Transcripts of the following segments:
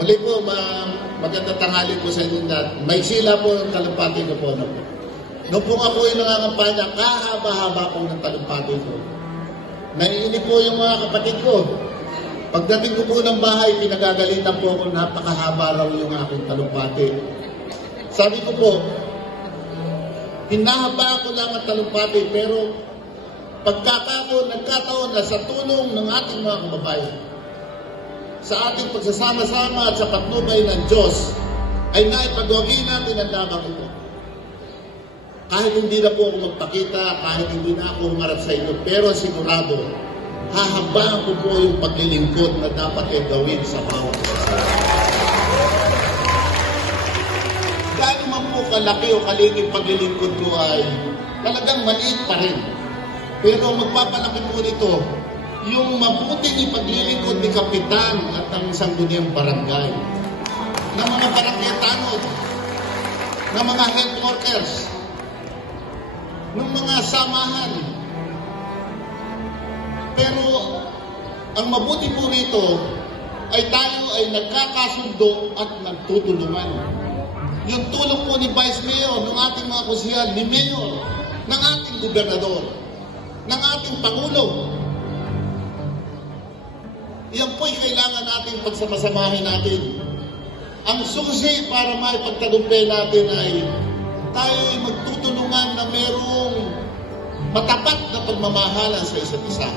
Muli po, magandang tanghali po sa inyo lahat. May sila po ang talumpati ko po. Noong po ako yung nangangampanya, kahaba-haba po ng talumpati ko. Naiinip po yung mga kapatid ko. Pagdating ko po ng bahay, pinagagalitan po ako, napakahaba raw yung aking talumpati. Sabi ko po, hinahaba ko lang ang talumpati, pero nagkataon na sa tulong ng ating mga kababayan, sa ating pagsasama-sama at sa patnubay ng Diyos, ay naipagwagi natin ang lamang ito. Kahit hindi na po ako magpakita, kahit hindi na ako humarap sa inyo, pero sigurado, hahabaan ko po yung paglilingkod na dapat ay gawin sa bawat isa. Dahil man po kalaki o kaliit yung paglilingkod ko ay talagang maliit pa rin. Pero magpapalaki po nito yung mabuting ipaglilingkod ni Kapitan at ang sangguniang barangay, ng mga barangay tanod, ng mga health workers, ng mga samahan. Pero ang mabuti po rito ay tayo ay nagkakasundo at nagtutulungan. Yung tulong po ni Vice Mayor, ng ating mga kusihal, ni Mayor, ng ating gobernador, ng ating Pangulo, yan po'y kailangan natin pagsamasamahin natin. Ang susi para maipagtagumpay natin ay tayo ay magtutulungan na merong matapat na pagmamahalan sa isa't isa.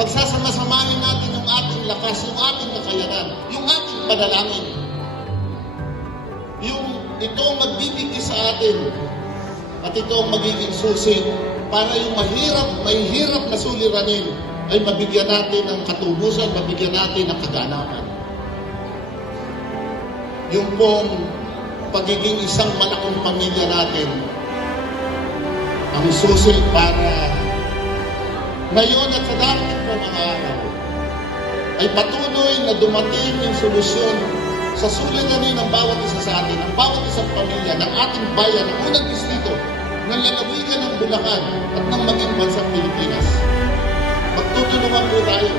Pagsasamasamahin natin yung ating lakas, yung ating kakayanan, yung ating panalangin. Ito ang magbibigay sa atin at ito ang magiging susi para yung mahirap na suliranin ay mabigyan natin ng katubusan, mabigyan natin ng kaganapan. Yung pong pagiging isang malaking pamilya natin, ang susi para ngayon at sa darating po mga araw, ay patuloy na dumating yung solusyon sa suliranin ng bawat isa sa atin, ng bawat isang pamilya, ng ating bayan, ng unang distrito, ng lalawigan ng Bulacan at ng maging bansang Pilipinas. Magtutulungan po tayo.